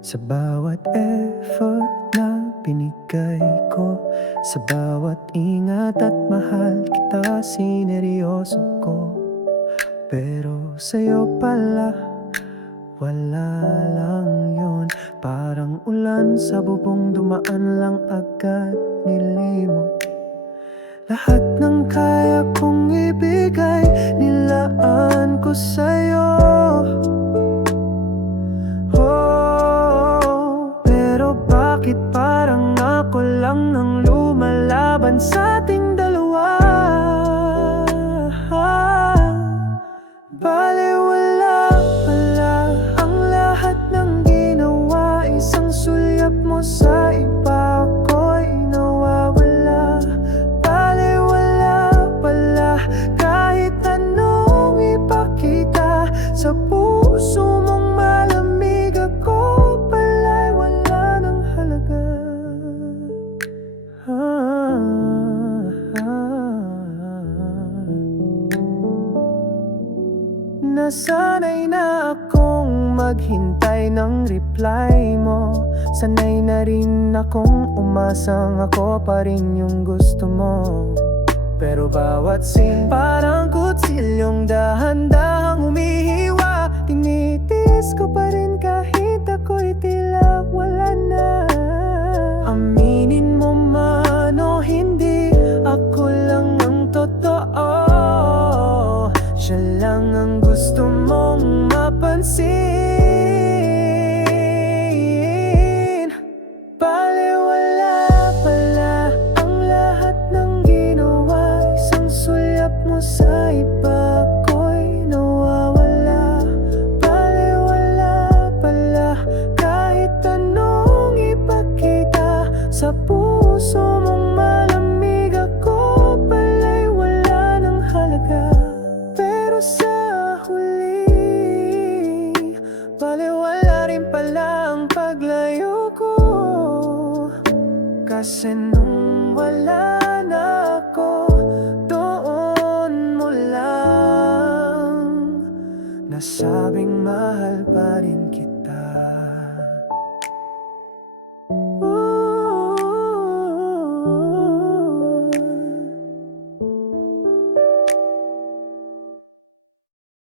Sa bawat effort na binigay ko Sa bawat ingat at mahal kita sineryoso ko. Pero sa'yo pala wala lang yon Parang ulan sa bubong dumaan lang agad nilimot. Lahat ng kaya kong ibigay nilaan ko sa'yo bakit parang ako lang nang lumalaban sa ating Nasanay na akong maghintay ng reply mo. Sanay na rin akong umasang ako pa rin yung gusto mo. Pero bawat scene parang kutsilyong dahan-dahang umihiwa Siya lang ang gusto mong mapansin. Baliwala pala ang lahat ng ginawa. Isang sulyap mo sa iba Sa puso Baliwala rin pala ang paglayo ko. Kasi nung wala na ako Doon mo lang Nasabing